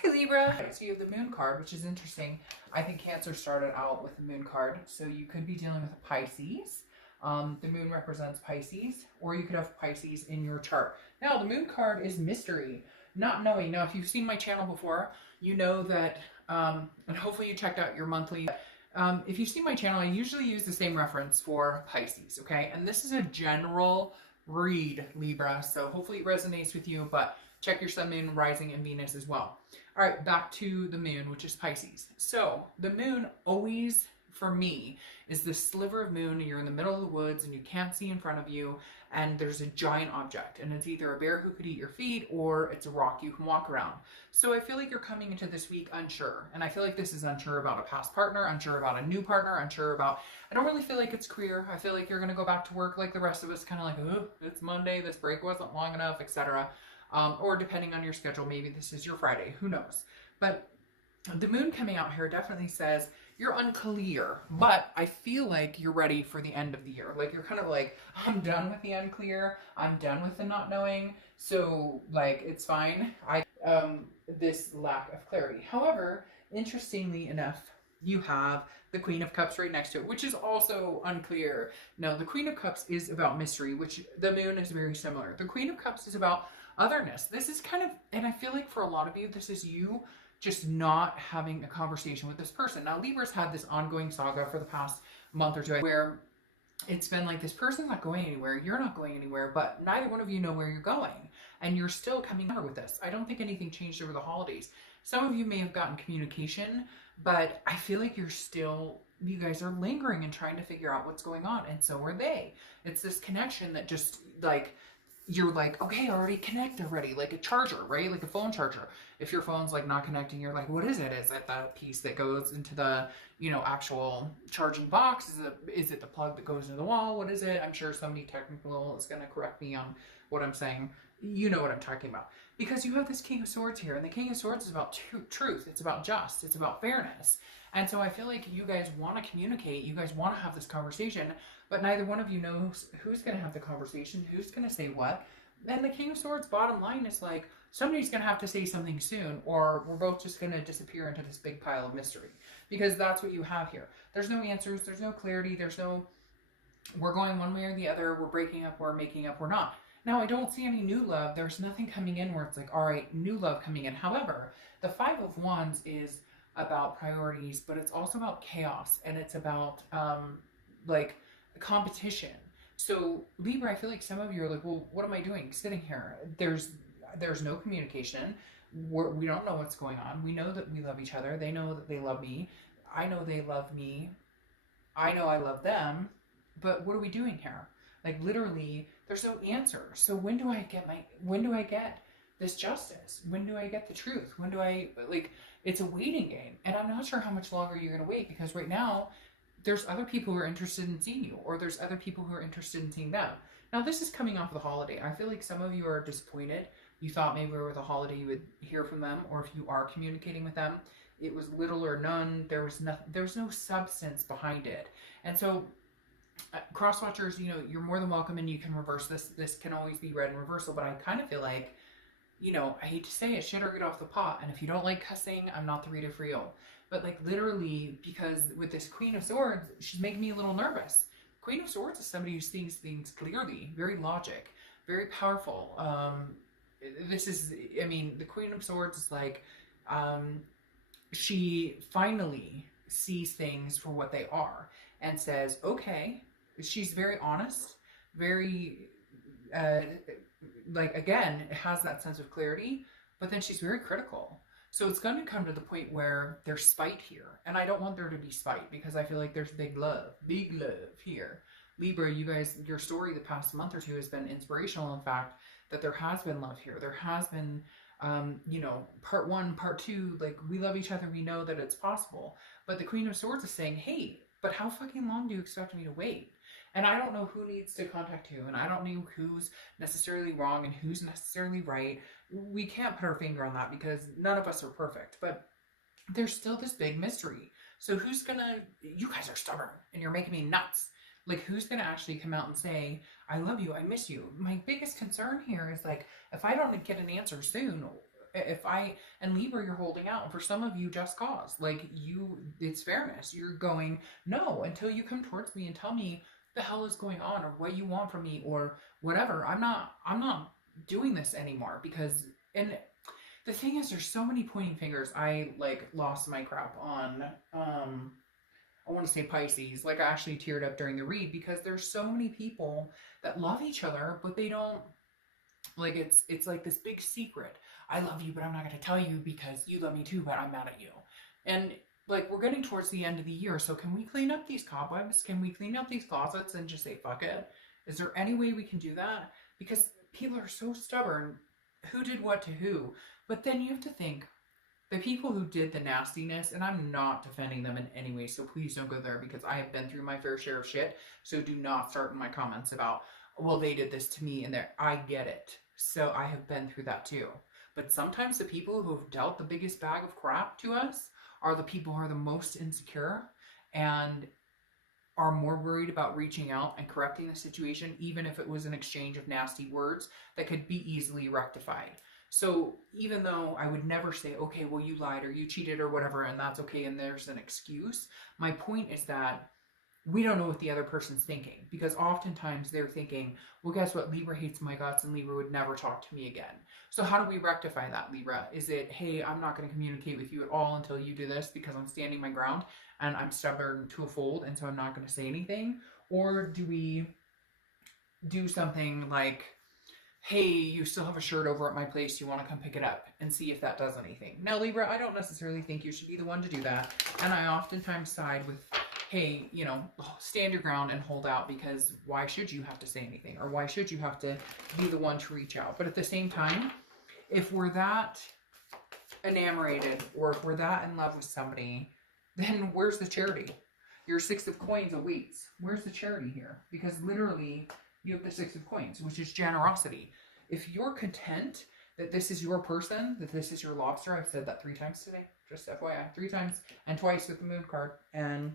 Hey Libra. Okay, so you have the moon card, which is interesting. I think Cancer started out with the moon card, so you could be dealing with a Pisces. The moon represents Pisces, or you could have Pisces in your chart. Now, the moon card is mystery, not knowing. Now, if you've seen my channel before, you know that, and hopefully you checked out your monthly. If you've seen my channel, I usually use the same reference for Pisces, okay? And this is a general read, Libra, so hopefully it resonates with you, but check your sun, moon, rising, and Venus as well. All right, back to the moon, which is Pisces. So the moon always, for me, is this sliver of moon, and you're in the middle of the woods and you can't see in front of you, and there's a giant object, and it's either a bear who could eat your feet or it's a rock you can walk around. So I feel like you're coming into this week unsure, and I feel like this is unsure about a past partner, unsure about a new partner, unsure about, I don't really feel like it's career. I feel like you're going to go back to work like the rest of us, kind of like, oh, it's Monday, this break wasn't long enough, etc. Or depending on your schedule, maybe this is your Friday, who knows. But the moon coming out here definitely says you're unclear, but I feel like you're ready for the end of the year. Like you're kind of like, I'm done with the unclear, I'm done with the not knowing, so like it's fine. This lack of clarity. However, interestingly enough, you have the Queen of Cups right next to it, which is also unclear. No, the Queen of Cups is about mystery, which the moon is very similar. The Queen of Cups is about otherness. This is kind of, and I feel like for a lot of you, this is you just not having a conversation with this person. Now, Libra's had this ongoing saga for the past month or two where it's been like this person's not going anywhere, you're not going anywhere, but neither one of you know where you're going, and you're still coming over with this. I don't think anything changed over the holidays. Some of you may have gotten communication, but I feel like you guys are lingering and trying to figure out what's going on, and so are they. It's this connection that just like, you're like, okay, I already connect already, like a charger, right? Like a phone charger. If your phone's like not connecting, you're like, what is it? Is it the piece that goes into the, actual charging box? Is it the plug that goes into the wall? What is it? I'm sure somebody technical is going to correct me on what I'm saying. You know what I'm talking about. Because you have this King of Swords here, and the King of Swords is about truth. It's about just. It's about fairness. And so I feel like you guys want to communicate. You guys want to have this conversation, but neither one of you knows who's going to have the conversation, who's going to say what. And the King of Swords bottom line is like, somebody's going to have to say something soon, or we're both just going to disappear into this big pile of mystery. Because that's what you have here. There's no answers. There's no clarity. There's no, we're going one way or the other. We're breaking up. We're making up. We're not. Now, I don't see any new love. There's nothing coming in where it's like, all right, new love coming in. However, the Five of Wands is about priorities, but it's also about chaos, and it's about like competition. So Libra, I feel like some of you are like, well, what am I doing sitting here? There's no communication. We don't know what's going on. We know that we love each other. They know that they love me. I know they love me. I know I love them. But what are we doing here? Like literally, there's no answer. So when do I get this justice? When do I get the truth? When do I, like, it's a waiting game. And I'm not sure how much longer you're going to wait, because right now there's other people who are interested in seeing you, or there's other people who are interested in seeing them. Now, this is coming off the holiday. I feel like some of you are disappointed. You thought maybe over the holiday you would hear from them, or if you are communicating with them, it was little or none. There's no substance behind it. And so cross watchers, you're more than welcome, and you can reverse this. This can always be read in reversal, but I kind of feel like, I hate to say it, shit or get off the pot. And if you don't like cussing, I'm not the reader for you. But like literally, because with this Queen of Swords, she's making me a little nervous. Queen of Swords is somebody who sees things clearly, very logic, very powerful. The Queen of Swords is like, she finally sees things for what they are and says, okay. She's very honest, very, again, it has that sense of clarity, but then she's very critical. So it's going to come to the point where there's spite here. And I don't want there to be spite, because I feel like there's big love here. Libra, you guys, your story the past month or two has been inspirational. In fact, that there has been love here. There has been, part one, part two, like, we love each other. We know that it's possible. But the Queen of Swords is saying, hey, but how fucking long do you expect me to wait? And I don't know who needs to contact who, and I don't know who's necessarily wrong and who's necessarily right. We can't put our finger on that, because none of us are perfect, but there's still this big mystery. So you guys are stubborn and you're making me nuts. Like, who's gonna actually come out and say, I love you, I miss you? My biggest concern here is, like, if I don't get an answer soon, and Libra, you're holding out. For some of you, just cause. Like it's fairness. You're going, no, until you come towards me and tell me the hell is going on or what you want from me or whatever. I'm not doing this anymore because, and the thing is, there's so many pointing fingers. I like lost my crap on, I want to say Pisces. Like I actually teared up during the read because there's so many people that love each other, but they don't, like it's like this big secret. I love you, but I'm not going to tell you because you love me too, but I'm mad at you. And like we're getting towards the end of the year, so can we clean up these cobwebs? Can we clean up these closets and just say fuck it? Is there any way we can do that? Because people are so stubborn. Who did what to who? But then you have to think, the people who did the nastiness, and I'm not defending them in any way, so please don't go there because I have been through my fair share of shit. So do not start in my comments about, well, they did this to me and there. I get it. So I have been through that too. But sometimes the people who have dealt the biggest bag of crap to us are the people who are the most insecure and are more worried about reaching out and correcting the situation, even if it was an exchange of nasty words that could be easily rectified. So even though I would never say, okay, well, you lied or you cheated or whatever, and that's okay, and there's an excuse, my point is that we don't know what the other person's thinking, because oftentimes they're thinking, well, guess what? Libra hates my guts and Libra would never talk to me again. So how do we rectify that, Libra? Is it, hey, I'm not going to communicate with you at all until you do this because I'm standing my ground and I'm stubborn to a fold, and so I'm not going to say anything? Or do we do something like, hey, you still have a shirt over at my place, you want to come pick it up, and see if that does anything? Now, Libra, I don't necessarily think you should be the one to do that, and I oftentimes side with, hey, you know, stand your ground and hold out, because why should you have to say anything, or why should you have to be the one to reach out? But at the same time, if we're that enamored, or if we're that in love with somebody, then where's the charity? Your Six of Coins awaits. Where's the charity here? Because literally, you have the Six of Coins, which is generosity. If you're content that this is your person, that this is your lobster, I've said that 3 times today, just FYI, 3 times, and twice with the moon card. And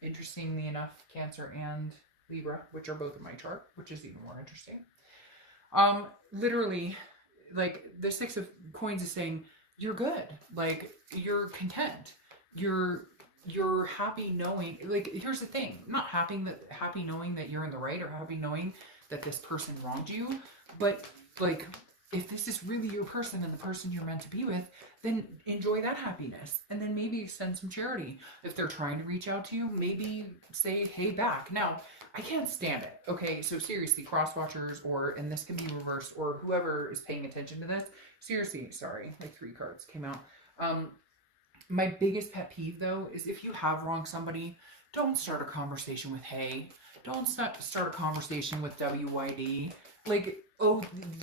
interestingly enough, Cancer and Libra, which are both in my chart, which is even more interesting. Literally, like the Six of Coins is saying, you're good. Like, you're content. You're happy knowing, like, here's the thing, I'm not happy knowing that you're in the right, or happy knowing that this person wronged you, but like, if this is really your person and the person you're meant to be with, then enjoy that happiness, and then maybe extend some charity. If they're trying to reach out to you, maybe say, hey, back. Now, I can't stand it, okay? So seriously, cross watchers, and this can be reversed, or whoever is paying attention to this, seriously, sorry, like 3 cards came out. My biggest pet peeve, though, is if you have wronged somebody, don't start a conversation with hey. Don't start a conversation with WYD. Like, oh,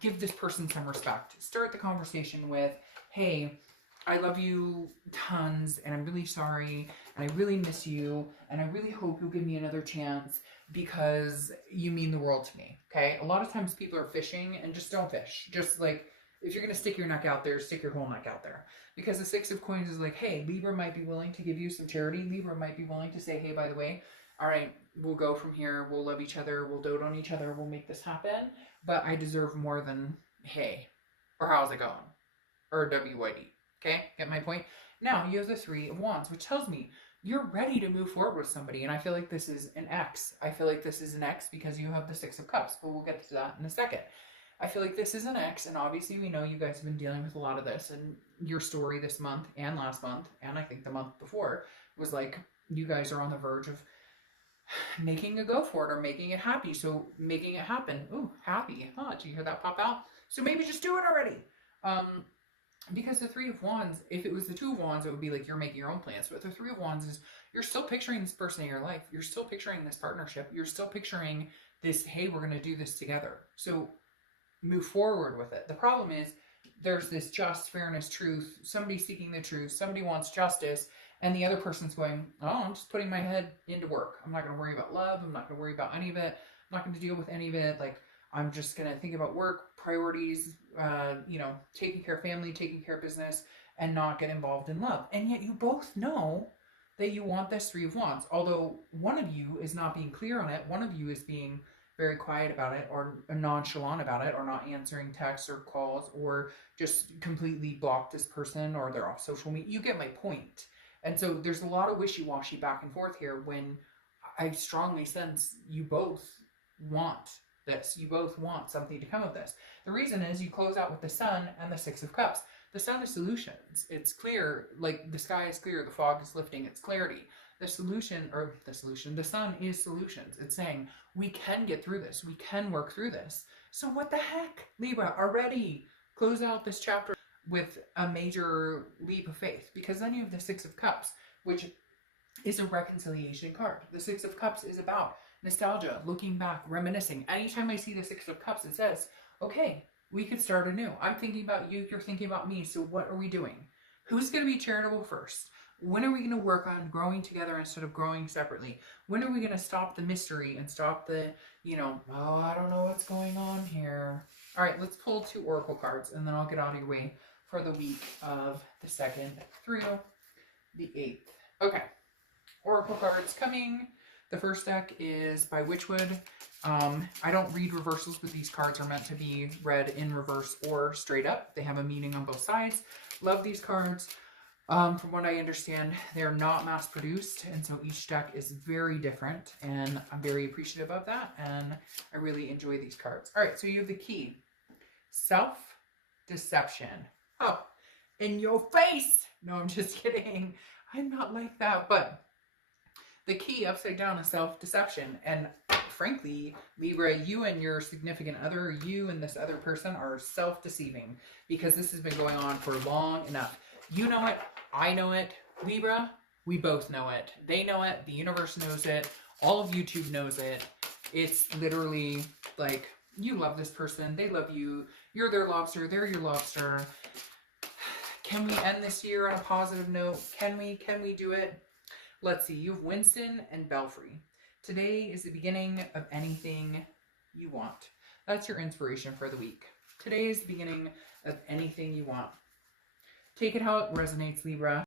give this person some respect. Start the conversation with, hey, I love you tons, and I'm really sorry, and I really miss you, and I really hope you'll give me another chance because you mean the world to me, okay? A lot of times people are fishing, and just don't fish. Just, like, if you're going to stick your neck out there, stick your whole neck out there. Because the Six of Coins is like, hey, Libra might be willing to give you some charity. Libra might be willing to say, hey, by the way, all right, we'll go from here. We'll love each other. We'll dote on each other. We'll make this happen. But I deserve more than, hey, or how's it going? Or WYD. Okay? Get my point? Now, you have the Three of Wands, which tells me you're ready to move forward with somebody. And I feel like this is an X. I feel like this is an X because you have the Six of Cups. But we'll get to that in a second. I feel like this is an X, and obviously we know you guys have been dealing with a lot of this, and your story this month and last month, and I think the month before, was like, you guys are on the verge of making a go for it, or making it happy, so making it happen. Ooh, happy. Huh, did you hear that pop out? So maybe just do it already. Because the Three of Wands, if it was the Two of Wands, it would be like you're making your own plans, but the Three of Wands is, you're still picturing this person in your life, you're still picturing this partnership, you're still picturing this, hey, we're going to do this together. So move forward with it. The problem is there's this just, fairness, truth, somebody seeking the truth, somebody wants justice, and the other person's going, oh, I'm just putting my head into work. I'm not going to worry about love. I'm not going to worry about any of it. I'm not going to deal with any of it. Like, I'm just going to think about work, priorities, you know, taking care of family, taking care of business, and not get involved in love. And yet you both know that you want this Three of Wands. Although one of you is not being clear on it. One of you is being very quiet about it or nonchalant about it or not answering texts or calls or just completely block this person or they're off social media. You get my point. And so there's a lot of wishy-washy back and forth here when I strongly sense you both want this. You both want something to come of this. The reason is you close out with the Sun and the Six of Cups. The Sun is solutions. It's clear, like the sky is clear, the fog is lifting, it's clarity. The Sun is solutions. It's saying we can get through this. We can work through this. So what the heck, Libra, already close out this chapter with a major leap of faith, because then you have the Six of Cups, which is a reconciliation card. The Six of Cups is about nostalgia, looking back, reminiscing. Anytime I see the Six of Cups, it says, okay, we could start anew. I'm thinking about you, you're thinking about me, so what are we doing? Who's going to be charitable first? When are we going to work on growing together instead of growing separately? When are we going to stop the mystery and stop the, oh, I don't know what's going on here. All right, let's pull 2 oracle cards, and then I'll get out of your way for the week of the 2nd through the 8th. Okay, oracle cards coming. The first deck is by Witchwood. I don't read reversals, but these cards are meant to be read in reverse or straight up. They have a meaning on both sides. Love these cards. From what I understand, they're not mass produced, and so each deck is very different, and I'm very appreciative of that, and I really enjoy these cards. All right, so you have the key. Self-deception. Oh, in your face! No, I'm just kidding. I'm not like that, but the key upside down is self-deception, and frankly, Libra, you and your significant other, you and this other person are self-deceiving, because this has been going on for long enough. You know it. I know it. Libra, we both know it. They know it. The universe knows it. All of YouTube knows it. It's literally like, you love this person. They love you. You're their lobster. They're your lobster. Can we end this year on a positive note? Can we do it? Let's see. You have Winston and Belfry. Today is the beginning of anything you want. That's your inspiration for the week. Today is the beginning of anything you want. Take it how it resonates, Libra.